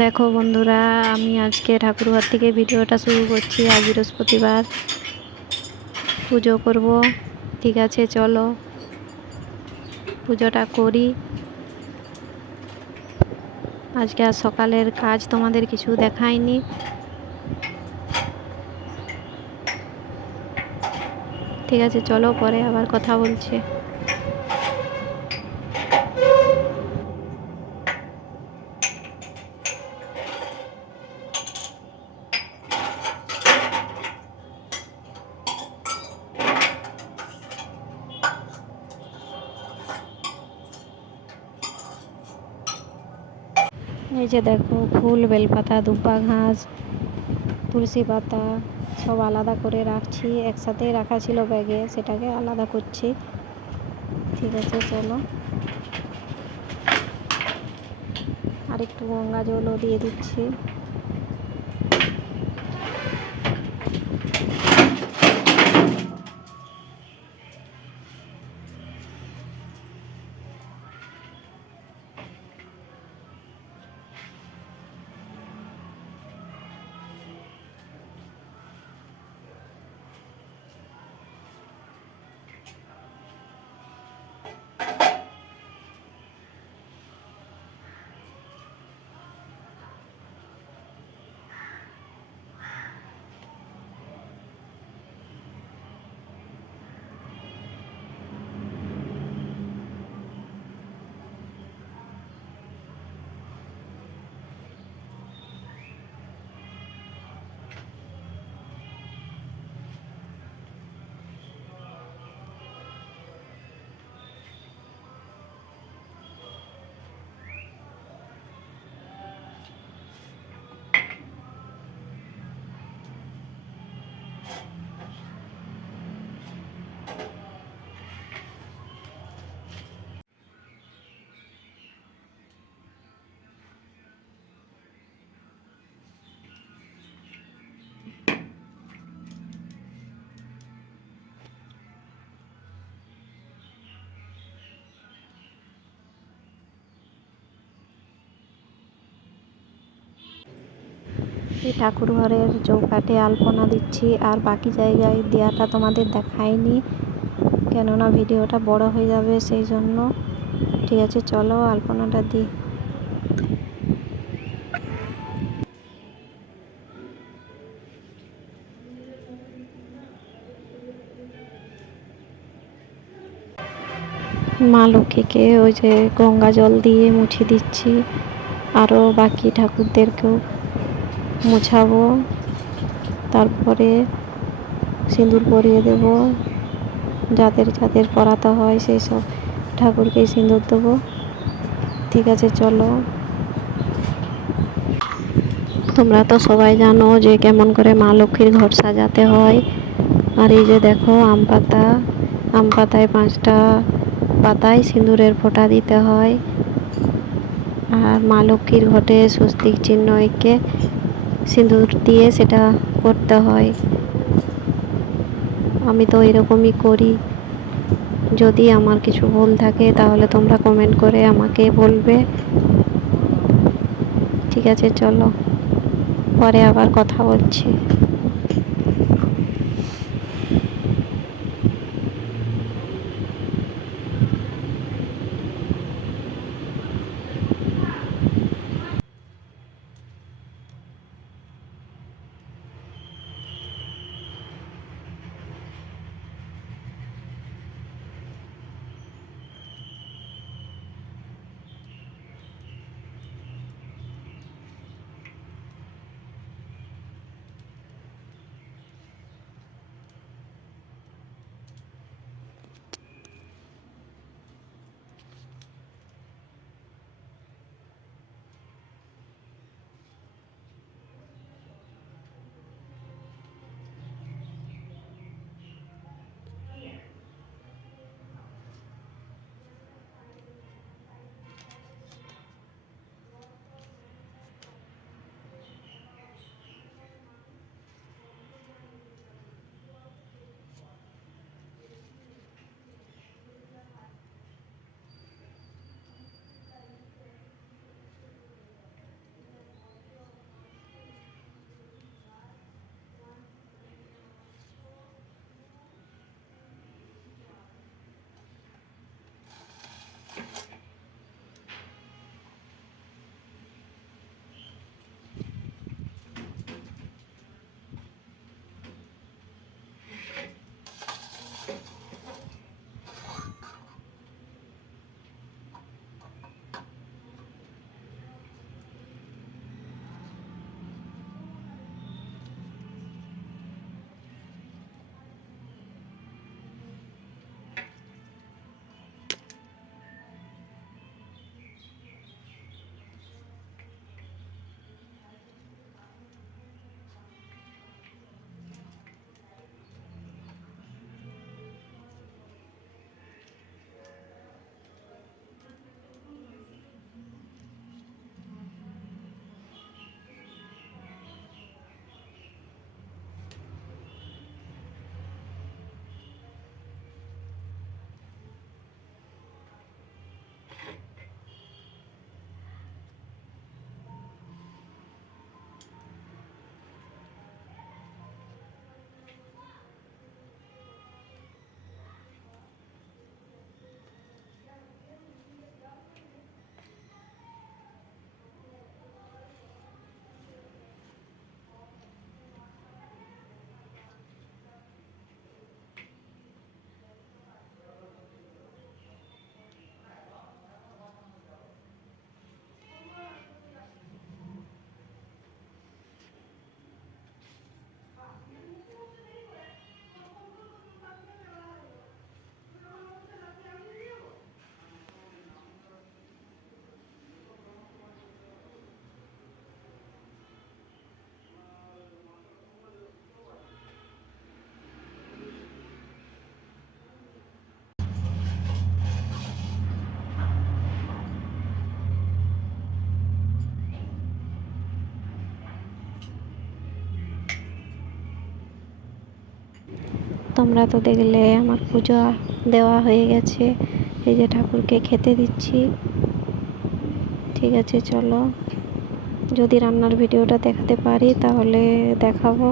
দেখো বন্ধুরা, আমি আজকে ঠাকুরঘর থেকে ভিডিওটা শুরু করছি। আজ বৃহস্পতিবার, পুজো করব। ঠিক আছে, চলো পুজোটা করি। আজকে আর সকালের কাজ তোমাদের কিছু দেখাইনি। ঠিক আছে, চলো পরে আবার কথা বলছি। এই যে দেখো, ফুল, বেলপাতা, দুব্বা ঘাস, তুলসী পাতা সব আলাদা করে রাখছি। একসাথেই রাখা ছিল ব্যাগে, সেটাকে আলাদা করছি। ঠিক আছে, চলো। আর একটু গঙ্গা জলও দিয়ে দিচ্ছি। এই ঠাকুর ঘরের চৌকাঠে আলপনা দিচ্ছি, আর বাকি জায়গায় দেওয়াটা তোমাদের দেখাইনি, কেননা ভিডিওটা বড় হয়ে যাবে, সেই জন্য। ঠিক আছে, চলো আলপনাটা দিই। মা লক্ষ্মীকে ওই যে গঙ্গা জল দিয়ে মুছে দিচ্ছি, আরও বাকি ঠাকুরদেরকেও মোছাবো। তারপরে সিঁদুর পরিয়ে দেব। যাদের যাদের পরাতে হয় সেই সব ঠাকুরকেই সিঁদুর দেবো। ঠিক আছে, চলো। তোমরা তো সবাই জানো যে কেমন করে মা লক্ষ্মীর ঘর সাজাতে হয়। আর এই যে দেখো, আম পাতা, আম পাতায় 5টা পাতায় সিঁদুরের ফোঁটা দিতে হয়। আর মা লক্ষ্মীর ঘটে স্বস্তিক চিহ্ন এঁকে সিঁদুর দিয়ে সেটা করতে হয়। আমি তো এরকমই করি। যদি আমার কিছু ভুল থাকে তাহলে তোমরা কমেন্ট করে আমাকে বলবে। ঠিক আছে, চলো পরে আবার কথা বলছি। তোমরা তো দেখলে আমার পূজা দেওয়া হয়ে গেছে, এই যে ঠাকুরকে খেতে দিচ্ছি। ঠিক আছে, চলো, যদি রান্নার ভিডিওটা দেখাতে পারি তাহলে দেখাবো।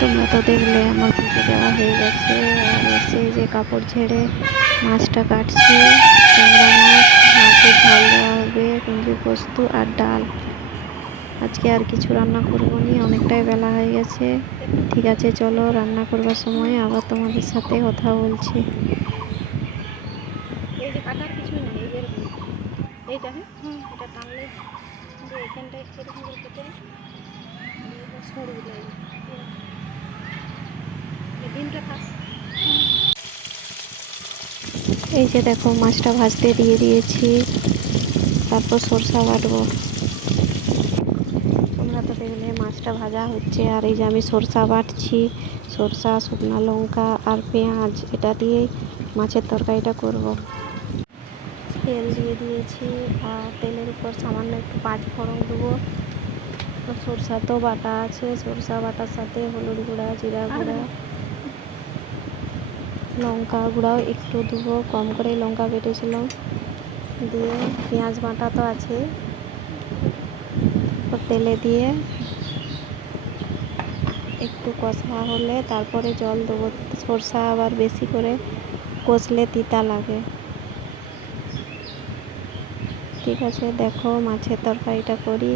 তোমরা তো দেখলে আমার পুজো দেওয়া হয়ে গেছে, আর এসে যে কাপড় ঝেড়ে মাছটা কাটছি। ট্যাংরা মাছ, মাছের ঝাল দেওয়া হবে, কুঁদরি পোস্ত আর ডাল। আজকে আর কিছু রান্না করবো নি, অনেকটাই বেলা হয়ে গেছে। ঠিক আছে, চলো, রান্না করবার সময় আবার তোমাদের সাথে কথা বলছি। এই যে কাটার কিছুই নেই, এই যে এইটা, হ্যাঁ এটা টানলে এখানটায় সেরকম করে কেটে সরু লাগে। এই যে দেখো, মাছটা ভাজতে দিয়ে দিয়েছি, তারপর সরষা বাটবো। তোমরা তো দেখলে মাছটা ভাজা হচ্ছে, আর এই যে আমি সরষা বাটছি। সরষা, শুকনো লঙ্কা আর পেঁয়াজ, এটা দিয়ে মাছের তরকারিটা করব। তেল দিয়ে দিয়েছি, আর তেলের উপর সামান্য একটু পাঁচ ফোড়ন দেবো। সরষা তো বাটা আছে, সরষা বাটার সাথে হলুদ গুঁড়া, জিরা গুঁড়া, লঙ্কা গুঁড়াও একটু দেবো, কম করে লঙ্কা বেটেছিলাম। দিয়ে পেঁয়াজ বাটা তো আছে, তেলে দিয়ে একটু কষা হলে তারপরে জল দেবো। সরষা আবার বেশি করে কষলে তিতা লাগে। ঠিক আছে, দেখো মাছের তরকারিটা করি।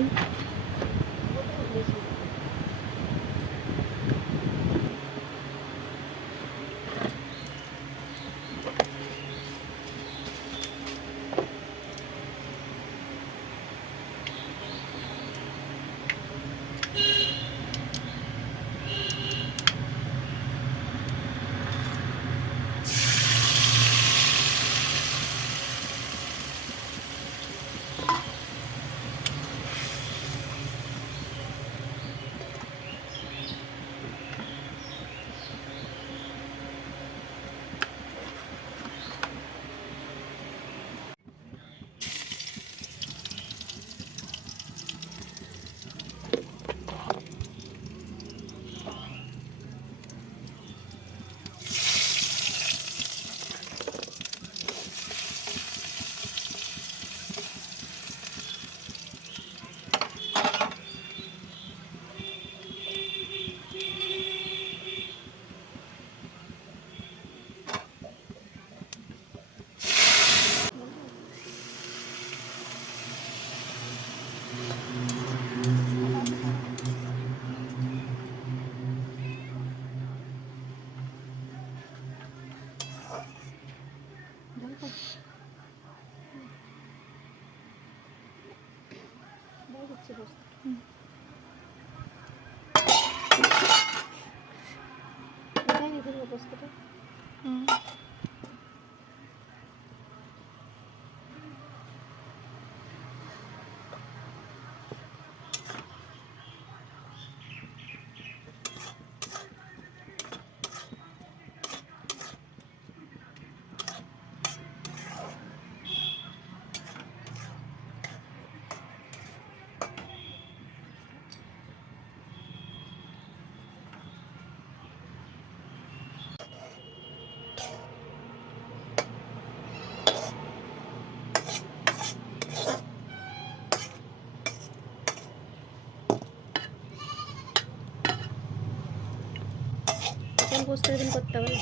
পোস্ত দিন করতে হবে,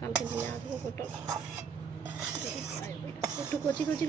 কালকে নিয়ে আসবো পটল, একটু কচি কচি